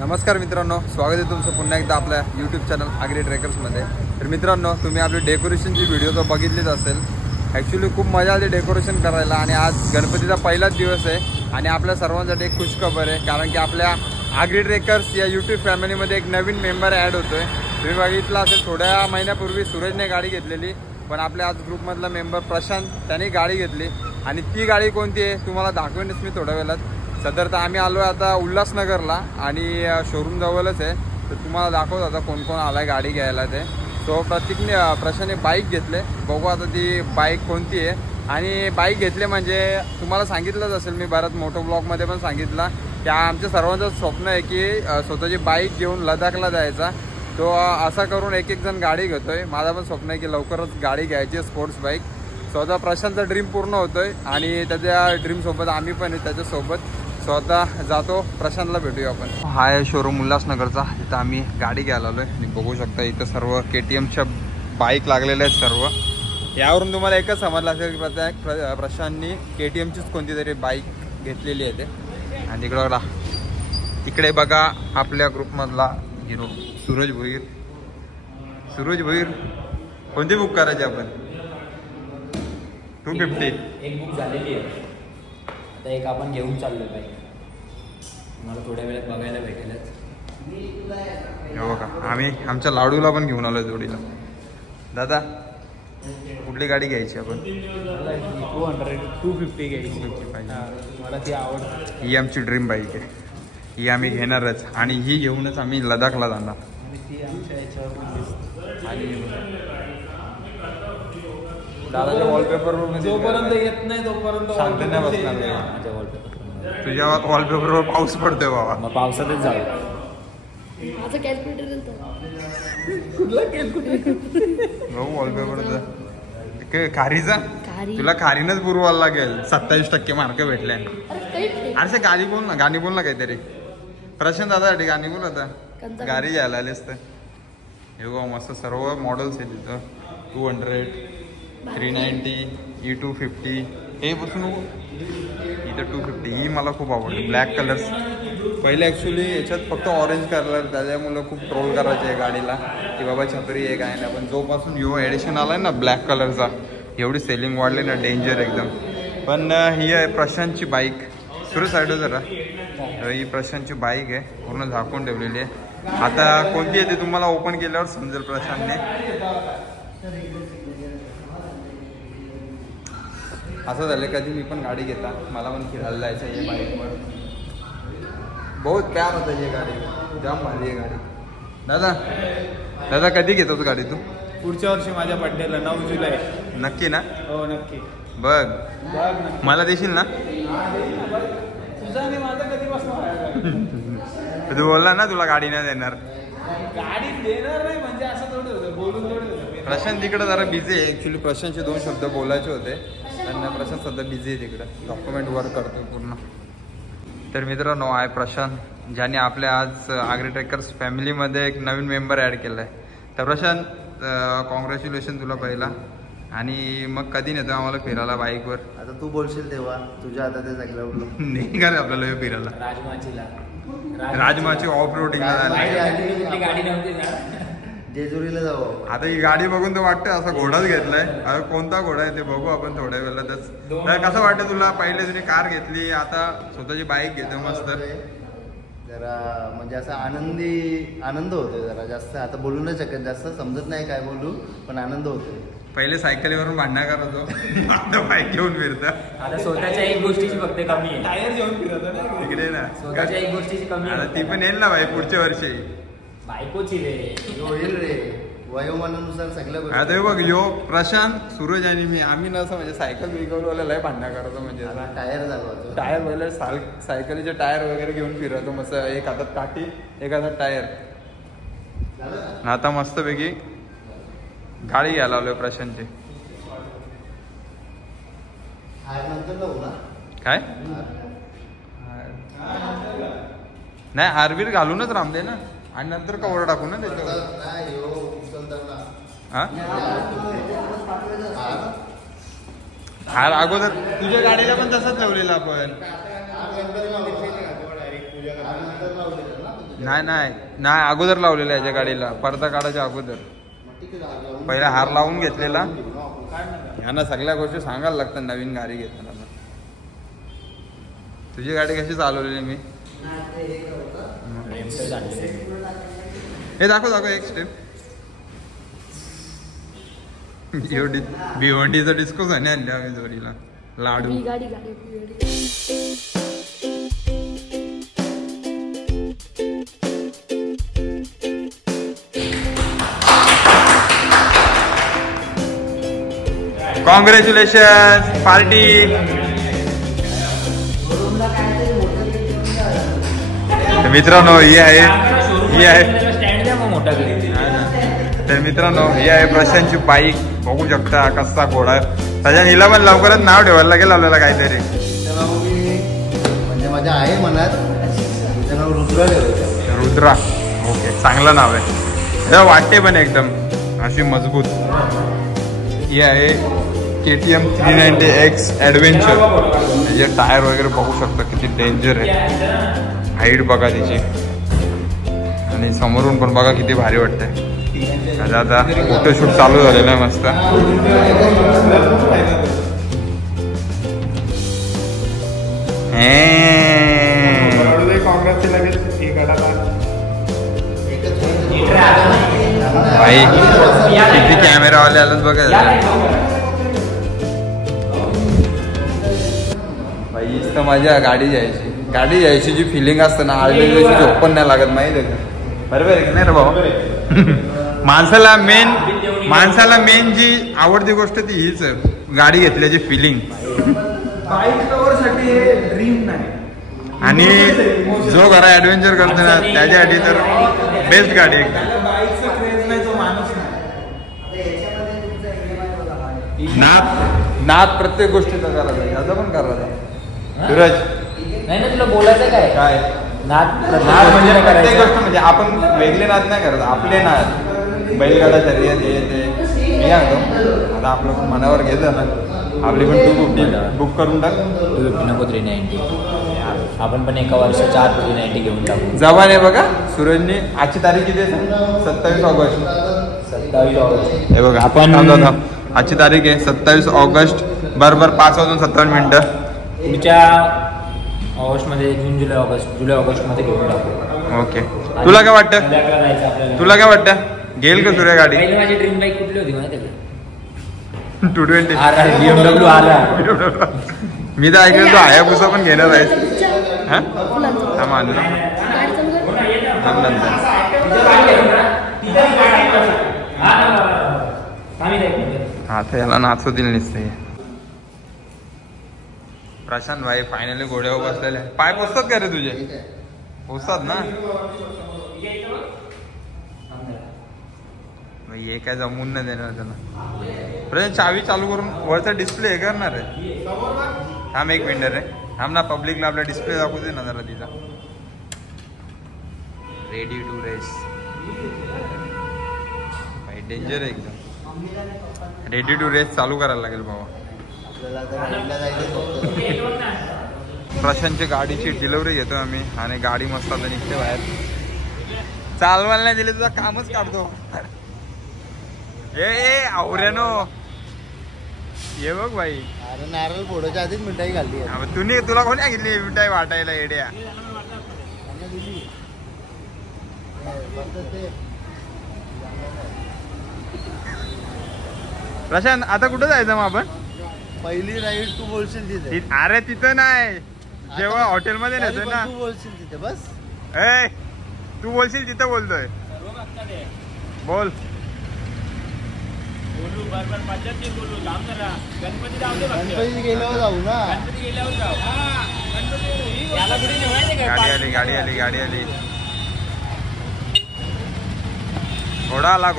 नमस्कार मित्रांनो, स्वागत आहे तुमचं पुन्हा एकदा आपल्या यूट्यूब चॅनल आग्री ट्रेकर्समध्ये। तर मित्रांनो, तुम्ही आपली डेकोरेशनची व्हिडिओ तर बघितलीच असेल। ॲक्च्युली खूप मजा आली डेकोरेशन करायला आणि आज गणपतीचा पहिलाच दिवस आहे आणि आपल्या सर्वांसाठी एक खुशखबर आहे, कारण की आपल्या आग्री ट्रेकर्स या यूट्यूब फॅमिलीमध्ये एक नवीन मेंबर ॲड होतोय। तुम्ही बघितलं असेल, थोड्या महिन्यापूर्वी सूरजने गाडी घेतलेली, पण आपल्या आज ग्रुपमधला मेंबर प्रशांत त्याने गाडी घेतली आणि ती गाडी कोणती आहे तुम्हाला दाखवेनच मी थोड्या वेळात। सदर तर आम्ही आलो आता उल्हासनगरला आणि शोरूम जवळच आहे, तर तुम्हाला दाखवतो आता कोण कोण आलाय गाडी घ्यायला ते। सो प्रत्येकने प्रशाने बाईक घेतले, बघू आता ती बाईक कोणती आहे। आणि बाईक घेतले म्हणजे तुम्हाला सांगितलंच असेल, मी बराच मोठं ब्लॉगमध्ये पण सांगितलं की आमच्या सर्वांचं स्वप्न आहे की स्वतःची बाईक घेऊन लडाखला जायचा। तो असा करून एक एक जण गाडी घेतोय। माझा पण स्वप्न आहे की लवकरच गाडी घ्यायची स्पोर्ट्स बाईक। स्वतः प्रशांतचा ड्रीम पूर्ण होतोय आणि त्याच्या ड्रीमसोबत आम्ही पण आहे त्याच्यासोबत। स्वतः जातो, प्रशांतला भेटूया आपण। हा आहे शोरूम उल्हासनगरचा, इथं आम्ही गाडी घ्यायला आलोय आणि बघू शकता इथं सर्व KTMच्या बाईक लागलेल्या आहेत सर्व। यावरून तुम्हाला एकच समजलं असेल की प्रशांतनी KTMचीच कोणती तरी बाईक घेतलेली आहे ते। आणि इकडे बघा आपल्या ग्रुपमधला हिरो सूरज भोईर। सूरज भोईर, कोणती बुक करायची आपण? 250 एक बुक झालेली आहे, आता एक आपण घेऊन चाललो बाईक। मला थोड्या वेळात बघायला भेटेलच। हो का, आम्ही आमच्या लाडूला पण घेऊन आलोय जोडीला। दादा, कुठली गाडी घ्यायची आपण? 250 घ्यायची पाहिजे, मला ती आवडते। ही आमची ड्रीम बाईक आहे, ही आम्ही घेणारच आणि ही घेऊनच आम्ही लडाखला जाणार। आणि ती आमच्या याच्यावर आणि दादाच्या वॉलपेपर जोपर्यंत येत नाही तोपर्यंत शांत नाही बसणार माझ्या वॉलपेपर। तुझ्या वॉलपेपरवर पाऊस पडतोय बाबा। मग पावसातच जाऊ। माझं कॅल्क्युलेटर कुठला कॅल्क्युलेटर? वॉलपेपर खारीचा, खारी तुला खारीनच पुरवायला लागेल। 27% मार्क भेटले। अरे गाणी बोल ना, गाणी बोल ना काहीतरी। प्रशांत दादासाठी गाणी बोल आता। गाडी घ्यायला आलीस तर हे बघ, मस्त सर्व मॉडेल्स आहेत तिथं। 200, 390, E250 हे बसून इथं 250 ही मला खूप आवडते। ब्लॅक कलर्स पहिले ॲक्च्युली याच्यात फक्त ऑरेंज कलर, त्याच्यामुळं खूप ट्रोल करायचे आहे गाडीला की बाबा छत्री आहे काय नाही। पण जोपासून यो एडिशन आलाय ना ब्लॅक कलरचा, एवढी सेलिंग वाढली ना, डेंजर एकदम। पण ही आहे प्रशांतची बाईक। सुरू साईड जरा, ही प्रशांतची बाईक आहे, पूर्ण झाकून ठेवलेली आहे। आता कोणती आहे ते तुम्हाला ओपन केल्यावर समजेल प्रशांतने। असं झालं कधी मी पण गाडी घेता, मला पण फिरायला जायचं आहे बाईकवर। बहुत प्यार होता ये गाडी, जाम भारी आहे गाडी। दादा कधी घेतो तू गाडी? तू पुढच्या वर्षी माझ्या बर्थडेला 9 जुलै। नक्की ना? हो नक्की। बघ मला देशील ना? तुझा आणि माझा कधी बसणार? तू बोलला ना तुला गाडी नाही देणार। गाडी देणार नाही म्हणजे असं थोडं होतं, बोलून थोडं होतं। प्रशांत तिकडे जरा बिझी आहे ॲक्च्युली। प्रशांतचे 2 शब्द बोलायचे होते आणि प्रशांत सध्या बिझी आहे, तिकडे डॉक्युमेंट वर्क करतो पूर्ण। तर मित्रांनो, आहे प्रशांत, ज्याने आपल्या आज आग्री ट्रेकर्स फॅमिलीमध्ये एक नवीन मेंबर ॲड केला आहे। तर प्रशांत, कॉंग्रॅच्युलेशन तुला पहिला। आणि मग कधी नेतो आम्हाला फिरायला बाईकवर? आता तू बोलशील तेव्हा, तुझ्या आता ते सगळं नाही का रे आपल्याला फिरायला? राजमाची ऑफ रोडिंगला जायला गाडी नव्हती ना, जेजुरीला जाऊ। आता ही गाडी बघून तर वाटतं असं घोडाच घेतलाय। अरे कोणता घोडा आहे ते बघू आपण थोड्या वेळातच। तर कसं वाटतं तुला? पहिले तुझी कार घेतली, आता स्वतःची बाईक घेतो मस्त। जरा म्हणजे असा आनंद होतोय जरा जास्त। आता बोलू नाही शकत, जास्त समजत नाही काय बोलू, पण आनंद होतोय। पहिले सायकलीवरून भांडणं करत होतो, आता बाईक घेऊन फिरता। आता स्वतःच्या एक गोष्टीची फक्त कमी आहे, टायर घेऊन फिरत ना तिकडे ना। स्वतःच्या एक गोष्टीची कमी आहे, ती पण येईल ना भाई पुढच्या वर्षी। बायकोची रे होईल रे, वयोमानानुसार सगळ्या गोष्टी। आता बघ, यो प्रशांत, सूरज आणि मी, आम्ही नसं म्हणजे सायकल बिकलवाला लय भांडणं करतो। म्हणजे टायर झालो, टायर वगैरे सायकलीचे टायर वगैरे घेऊन फिरतो मस्त। एक हातात काठी, एक हातात टायर। आता मस्तपैकी गाडी घ्यायला आलोय प्रशांतची। काय नाही, हारबीर घालूनच रामदे ना, आणि नंतर कवर टाकू ना त्याच्यावर। हार अगोदर तुझ्या गाडीला पण तसंच ठेवलेला आपण। नाही अगोदर लावलेला याच्या गाडीला पडदा काढायच्या अगोदर पहिला हार लावून घेतलेला. यांना सगळ्या गोष्टी सांगायला लागतात नवीन गाडी घेताना. तुझी गाडी कशी चालवलेली मी हे दाखव एक स्टेप. भिवंडीचा डिस्को गाणे आणले आम्ही जोडीला लाडू. गाडी कॉंग्रॅच्युलेशन पार्टी. मित्रांनो ही आहे तर मित्रांनो ही आहे प्रशांतची बाईक. बघू शकता कसा घोडा त्याच्या. हिला पण लवकरच नाव ठेवायला लागेल आपल्याला काहीतरी. म्हणजे माझ्या आहे मनात नाव रुद्रा. ओके चांगलं नाव आहे. वाटते पण एकदम अशी मजबूत. ही आहे KTM 390X ॲडव्हेंचर. म्हणजे टायर वगैरे बघू शकता किती डेंजर आहे. हाईट बघा तिची आणि समोरून पण बघा किती भारी वाटतंय. आता फोटोशूट चालू झालेलं आहे मस्त. भाई किती कॅमेरावाले आलेत बघा. भाई हीच तर माझ्या गाडी जायची जी फिलिंग असते ना आळलेली झोप पण नाही लागत माहिती आहे का. बरोबर आहे की नाही रे भाऊ. माणसाला मेन जी आवडती गोष्ट ती हीच गाडी घेतल्याची फिलिंग. ड्रीम नाही आणि जो घरा ऍडव्हेंचर करतो ना त्याच्यासाठी तर बेस्ट गाडी एकदम. नाद प्रत्येक गोष्टीचा करायचा याचा पण करायचा. सूरज नाही ना तुला बोलायचं काय नाद म्हणजे प्रत्येक गोष्ट म्हणजे आपण वेगळे नाद नाही करत. आपले नाद बैलगाडा शर्यत हे ते मी सांगतो. आता आपलं पण मनावर घेतं ना आपली पण 250 बुक करून टाक. 250 नको 390. आपण पण एका वर्षाच्या आत 390 घेऊन टाकू. जवान आहे बघा. सूरजने आजची तारीख किती आहे? 27 ऑगस्ट. 27 ऑगस्ट हे बघा आपण आजची तारीख आहे 27 ऑगस्ट बरोबर 5:57 पुढच्या ऑगस्टमध्ये जुलै ऑगस्ट मध्ये घेऊन टाकू. ओके. तुला काय वाटतं घेईल का सूर्य गाडी? पहिली माझी ड्रीम बाईक कुठली होती माहिती आहे? 220 BMW RR. मी तर ऐकलं तू हायाबुसा पण घेणार आहेस. हा मानलं आता याला नाचवतील नसते. प्रशांत भाई फायनली घोड्यावर बसलेले. पाय पोचतात का रे तुझे? पोचतात ना. हे काय जमून नाही देणार त्यांना. प्रशांत चावी चालू करून वरचा डिस्प्ले हे करणार आहे. थांब एक मिनिट रे. थांब ना पब्लिकला आपला डिस्प्ले दाखवू दे ना जरा तिचा. Ready to race. भाई डेंजर आहे एकदम. रेडी टू रेस चालू करायला लागेल बाबा. प्रशांतच्या गाडीची डिलिव्हरी घेतो आम्ही आणि गाडी मस्त आता निघते बाहेर. चालवायला नाही दिले तुझा कामच काढतो. ए आवऱ्यानो ये बघ भाई. अरे नारळ फोडायच्या आधीच मिठाई खाल्ली. तुला कोणी सांगितली मिठाई वाटायला येड्या? प्रशांत आता कुठं जायचं मग आपण? पहिली राईड तू बोलशील तिथे. अरे तिथं नाही जेव्हा हॉटेलमध्ये नेतो ना तू बोलशील तिथे बस. ए तू बोलशील तिथं बोलतोय. बोल. गणपती गेल्यावर जाऊ ना. गाडी आली. घोडा आला.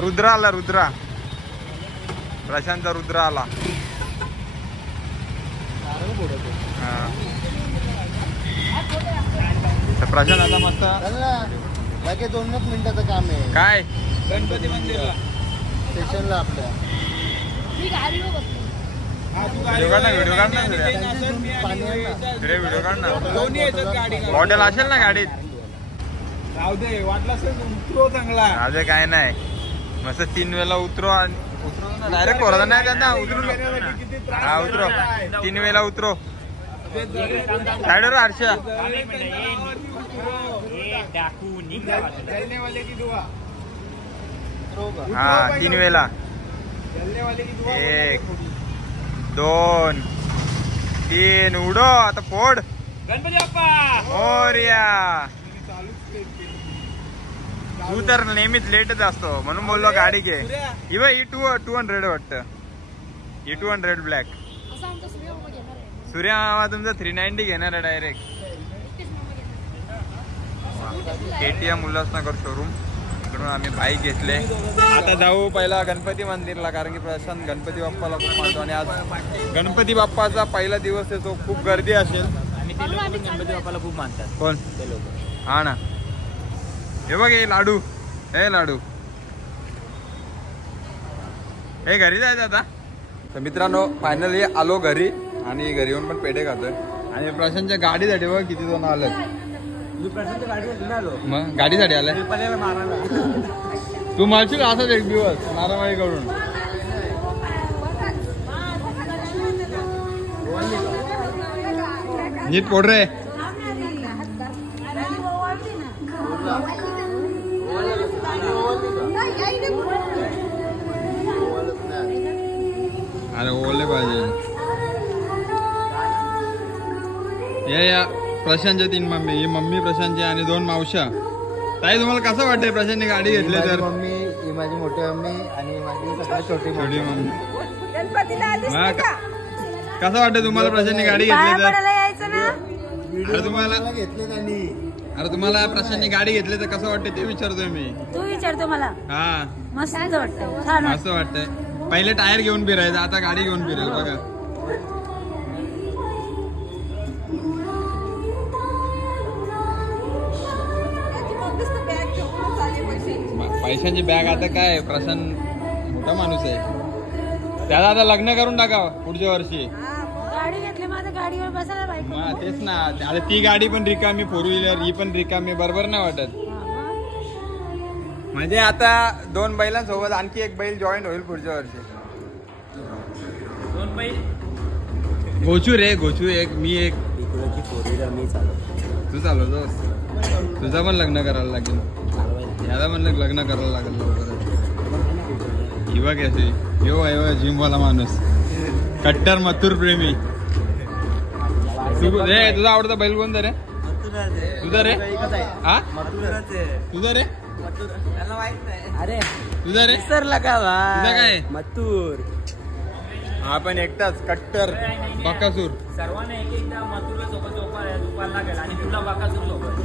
रुद्रा प्रशांतचा रुद्रा आला. प्रशांत आता मस्त बाकी 2 मिनिटाचं काम आहे. काय गणपती मंदिरला स्टेशनला आपल्या. व्हिडिओ काढ ना. हॉटेल असेल ना गाडीत. राहू दे वाटलं असेल उतरो चांगला. अजय काय नाही मस्त 3 वेळेला उतरो आणि उतरो ना डायरेक्ट कोरदा नाही त्यांना उतरू हा उतरो 3 वेळेला उतरो साईडवर हर्षा हा 3 वेळेला 1 2 3 उडो आता फोड गणपती बाप्पा मोरया. तू तर नेहमीच लेटच असतो म्हणून बोललो गाडी घे. ही 200 वाटतं ही 200 ब्लॅक. असं आमचा सूर्य मामा घेणार आहे. सूर्या मामा तुमचा 390 घेणार आहे डायरेक्ट. तेच मामा घेणार. KTM उल्हासनगर शोरूम इकडून आम्ही बाईक घेतले. आता जाऊ पहिला गणपती मंदिरला कारण की प्रशांत गणपती बाप्पाला खूप मानतो आणि आज गणपती बाप्पाचा पहिला दिवस आहे तो खूप गर्दी असेल. आणि ते लोक पण गणपती बाप्पाला खूप मानतात. कोण ते लोक हा ना हे बघ हे लाडू हे लाडू हे घरी जायचं आता. तर मित्रांनो फायनली आलो घरी आणि घरी येऊन पण पेढे खातोय आणि प्रशांतच्या गाडीसाठी बघ किती जण आलेत. मग गाडीसाठी आलाय तू मारशील असाच एक दिवस मारामारी करून. नीट पोड रे. अरे ओले पाहिजे. या प्रशांतच्या 3 मम्मी ही मम्मी प्रशांतची आणि 2 मावशा. ताई तुम्हाला कसं वाटतंय प्रशांतने गाडी घेतली तर? मम्मी ही माझी मोठी मम्मी आणि माझी सगळ्यात छोटी छोटी मम्मी. गणपतीला कसं वाटतं तुम्हाला प्रशांतने गाडी घेतली तर? यायचं ना. अरे तुम्हाला घेतले त्यांनी. अरे तुम्हाला प्रशांतने गाडी घेतली तर कसं वाटतं ते विचारतोय मी. तू विचारतो मला हा मस्त वाटतं छान वाटतं. असं वाटतंय. पहिले टायर घेऊन फिरायचं आता गाडी घेऊन फिरेल बघा. पैशांची बॅग आता काय प्रशांत मोठा माणूस आहे त्याला आता लग्न करून टाका पुढच्या वर्षी. गाडी घेतली माझ्या गाडीवर बसायला पाहिजे. मग तेच ना आता ती गाडी पण रिकामी 4 व्हीलर ही पण रिकामी बरोबर नाही वाटत. म्हणजे आता 2 बैलांसोबत आणखी 1 बैल जॉईन होईल पुढच्या वर्षी. 2 बैल गोचू रे गोचू एक मी एक तू चालवतोस. तुझा पण लग्न करायला लागेल याला पण लग्न करायला लागेल लवकरच. किंवा कसे यो जिमवाला माणूस कट्टर मथुर प्रेमी. रे तुझा आवडता बैल कोणता रे? तुझा रे हा तुझा रे अरे तुझा रे सर लगावा तुझा काय मथुर. हा पण एकटाच कट्टर बकासूर. सर्वांना एक एकदा मथुरला सोबत झोपायला लागेल आणि तुला बकासूर सोबत.